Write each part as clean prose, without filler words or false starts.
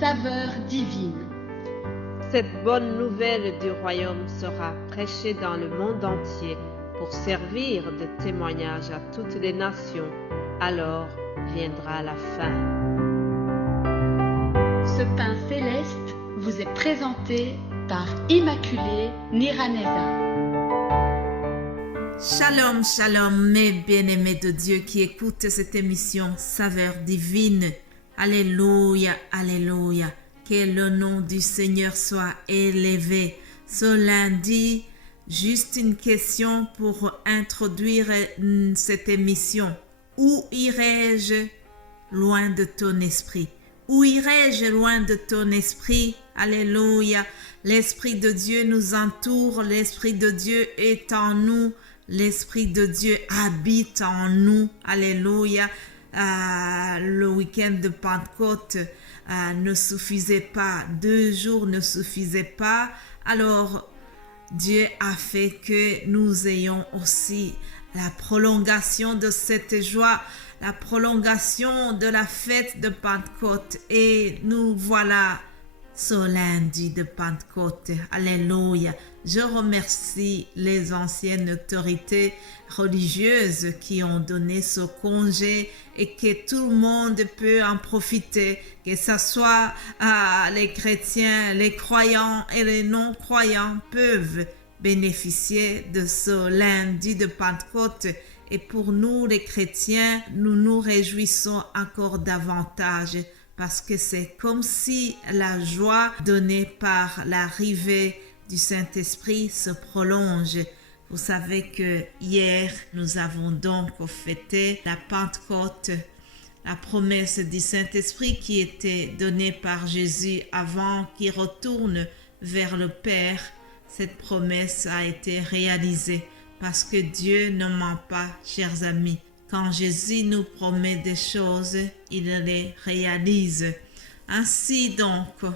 saveur divine. Cette bonne nouvelle du royaume sera prêchée dans le monde entier pour servir de témoignage à toutes les nations. Alors viendra la fin. Ce pain céleste vous est présenté par Immaculée Niraneza. Shalom, shalom, mes bien-aimés de Dieu qui écoutent cette émission Saveur divine. Alléluia, alléluia. Que le nom du Seigneur soit élevé. Ce lundi, juste une question pour introduire cette émission. Où irai-je loin de ton esprit? Où irai-je loin de ton esprit? Alléluia. L'Esprit de Dieu nous entoure. L'Esprit de Dieu est en nous. L'Esprit de Dieu habite en nous. Alléluia. Le week-end de Pentecôte ne suffisait pas. 2 jours ne suffisaient pas. Alors, Dieu a fait que nous ayons aussi la prolongation de cette joie, la prolongation de la fête de Pentecôte. Et nous voilà ce lundi de Pentecôte. Alléluia. Je remercie les anciennes autorités religieuses qui ont donné ce congé et que tout le monde peut en profiter, que ce soit les chrétiens, les croyants et les non-croyants peuvent bénéficier de ce lundi de Pentecôte. Et pour nous, les chrétiens, nous nous réjouissons encore davantage parce que c'est comme si la joie donnée par l'arrivée du Saint-Esprit se prolonge. Vous savez que hier, nous avons donc fêté la Pentecôte, la promesse du Saint-Esprit qui était donnée par Jésus avant qu'il retourne vers le Père. Cette promesse a été réalisée parce que Dieu ne ment pas, chers amis. Quand Jésus nous promet des choses, il les réalise. Ainsi donc,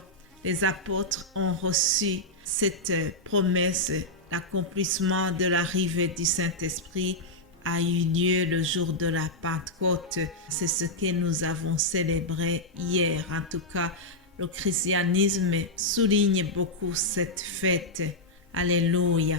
les apôtres ont reçu cette promesse. L'accomplissement de l'arrivée du Saint-Esprit a eu lieu le jour de la Pentecôte. C'est ce que nous avons célébré hier. En tout cas, le christianisme souligne beaucoup cette fête. Alléluia.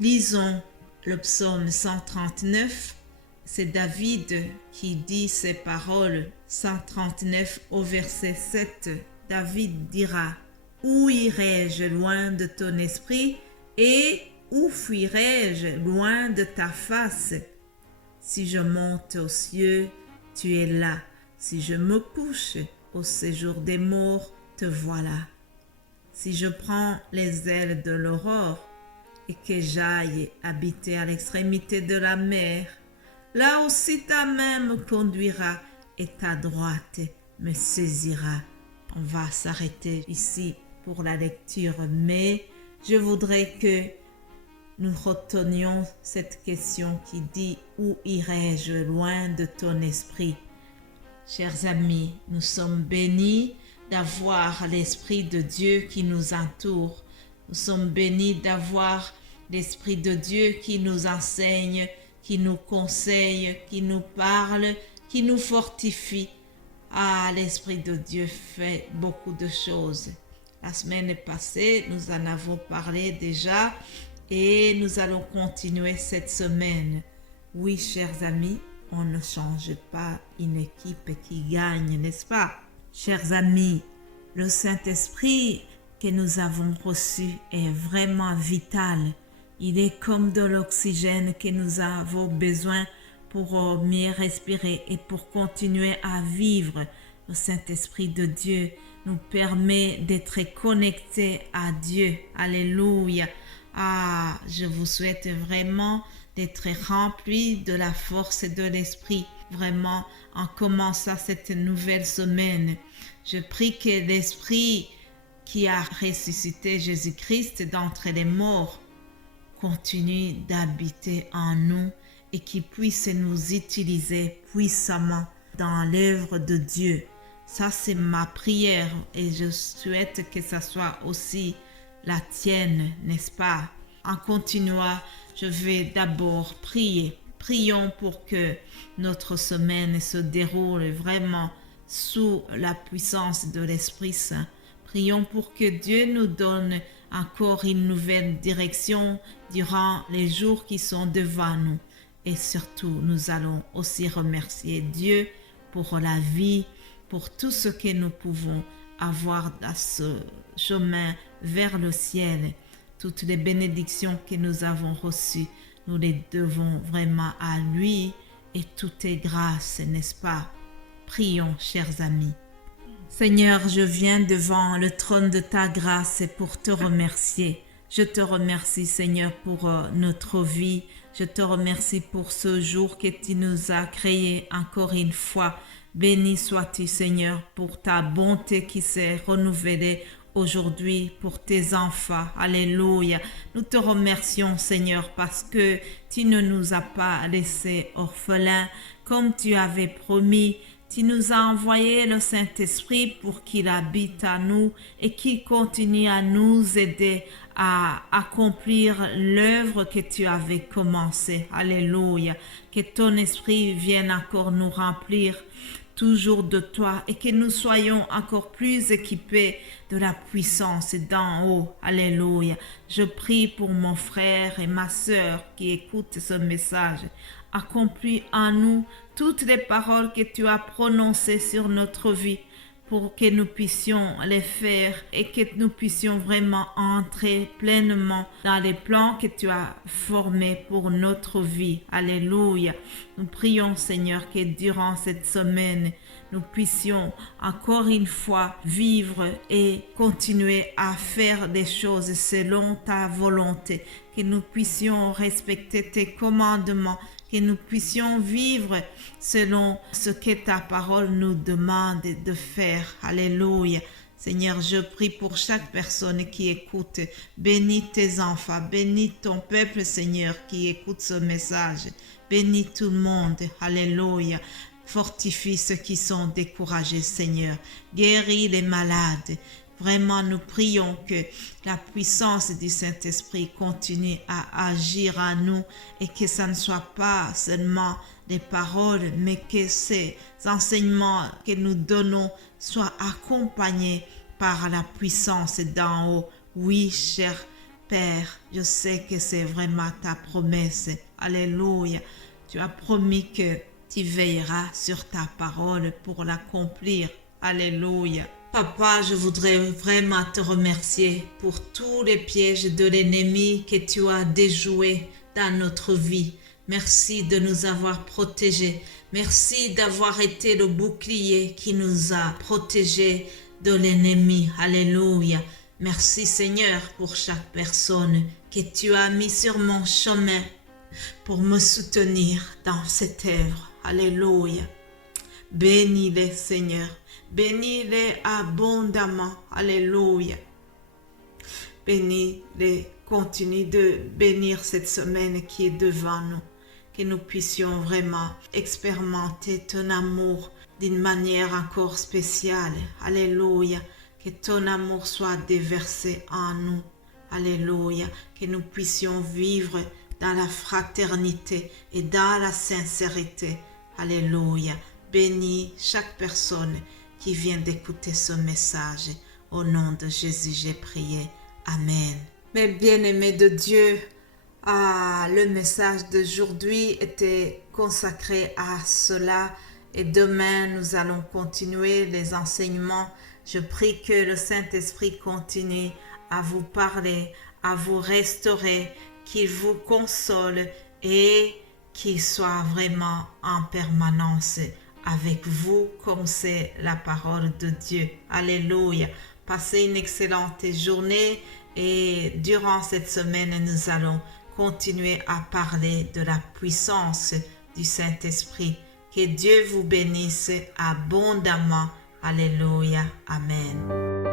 Lisons le psaume 139. C'est David qui dit ces paroles. 139 au verset 7. David dira: où irai-je loin de ton esprit et où fuirai-je loin de ta face? Si je monte aux cieux, tu es là. Si je me couche au séjour des morts, te voilà. Si je prends les ailes de l'aurore et que j'aille habiter à l'extrémité de la mer, là aussi ta main me conduira et ta droite me saisira. On va s'arrêter ici pour la lecture, mais je voudrais que nous retenions cette question qui dit: où irai-je loin de ton esprit? Chers amis, nous sommes bénis d'avoir l'Esprit de Dieu qui nous entoure. Nous sommes bénis d'avoir l'Esprit de Dieu qui nous enseigne, qui nous conseille, qui nous parle, qui nous fortifie. L'Esprit de Dieu fait beaucoup de choses. La semaine passée, nous en avons parlé déjà et nous allons continuer cette semaine. Oui, chers amis, on ne change pas une équipe qui gagne, n'est-ce pas? Chers amis, le Saint-Esprit que nous avons reçu est vraiment vital. Il est comme de l'oxygène que nous avons besoin pour mieux respirer et pour continuer à vivre. Le Saint-Esprit de Dieu nous permet d'être connectés à Dieu. Alléluia. Je vous souhaite vraiment d'être remplis de la force de l'Esprit. Vraiment, en commençant cette nouvelle semaine, je prie que l'Esprit qui a ressuscité Jésus-Christ d'entre les morts continue d'habiter en nous et qu'il puisse nous utiliser puissamment dans l'œuvre de Dieu. Ça, c'est ma prière et je souhaite que ça soit aussi la tienne, n'est-ce pas? En continuant, je vais d'abord prier. Prions pour que notre semaine se déroule vraiment sous la puissance de l'Esprit Saint. Prions pour que Dieu nous donne encore une nouvelle direction durant les jours qui sont devant nous. Et surtout, nous allons aussi remercier Dieu pour la vie, pour tout ce que nous pouvons avoir dans ce chemin vers le ciel. Toutes les bénédictions que nous avons reçues, nous les devons vraiment à lui et tout est grâce, n'est-ce pas? Prions, chers amis. Seigneur, je viens devant le trône de ta grâce pour te remercier. Je te remercie, Seigneur, pour notre vie. Je te remercie pour ce jour que tu nous as créé encore une fois. Béni sois-tu, Seigneur, pour ta bonté qui s'est renouvelée aujourd'hui pour tes enfants. Alléluia. Nous te remercions, Seigneur, parce que tu ne nous as pas laissés orphelins comme tu avais promis. Tu nous as envoyé le Saint-Esprit pour qu'il habite à nous et qu'il continue à nous aider à accomplir l'œuvre que tu avais commencée. Alléluia. Que ton esprit vienne encore nous remplir toujours de toi et que nous soyons encore plus équipés de la puissance d'en haut. Alléluia. Je prie pour mon frère et ma sœur qui écoutent ce message. Accomplis en nous toutes les paroles que tu as prononcées sur notre vie pour que nous puissions les faire et que nous puissions vraiment entrer pleinement dans les plans que tu as formés pour notre vie. Alléluia. Nous prions, Seigneur, que durant cette semaine, nous puissions encore une fois vivre et continuer à faire des choses selon ta volonté, que nous puissions respecter tes commandements, que nous puissions vivre selon ce que ta parole nous demande de faire. Alléluia. Seigneur, je prie pour chaque personne qui écoute. Bénis tes enfants, bénis ton peuple, Seigneur, qui écoute ce message. Bénis tout le monde. Alléluia. Fortifie ceux qui sont découragés, Seigneur. Guéris les malades. Vraiment, nous prions que la puissance du Saint-Esprit continue à agir en nous et que ça ne soit pas seulement des paroles, mais que ces enseignements que nous donnons soient accompagnés par la puissance d'en haut. Oui, cher Père, je sais que c'est vraiment ta promesse. Alléluia. Tu as promis que tu veilleras sur ta parole pour l'accomplir. Alléluia. Papa, je voudrais vraiment te remercier pour tous les pièges de l'ennemi que tu as déjoués dans notre vie. Merci de nous avoir protégés. Merci d'avoir été le bouclier qui nous a protégés de l'ennemi. Alléluia. Merci Seigneur pour chaque personne que tu as mis sur mon chemin pour me soutenir dans cette œuvre. Alléluia. Bénis-les Seigneur. Bénis-les abondamment. Alléluia. Bénis-les. Continue de bénir cette semaine qui est devant nous. Que nous puissions vraiment expérimenter ton amour d'une manière encore spéciale. Alléluia. Que ton amour soit déversé en nous. Alléluia. Que nous puissions vivre dans la fraternité et dans la sincérité. Alléluia. Bénis chaque personne qui vient d'écouter ce message. Au nom de Jésus, j'ai prié. Amen. Mes bien-aimés de Dieu, le message d'aujourd'hui était consacré à cela et demain nous allons continuer les enseignements. Je prie que le Saint-Esprit continue à vous parler, à vous restaurer, qu'il vous console et qu'il soit vraiment en permanence avec vous comme c'est la parole de Dieu. Alléluia. Passez une excellente journée et durant cette semaine, nous allons continuer à parler de la puissance du Saint-Esprit. Que Dieu vous bénisse abondamment. Alléluia. Amen.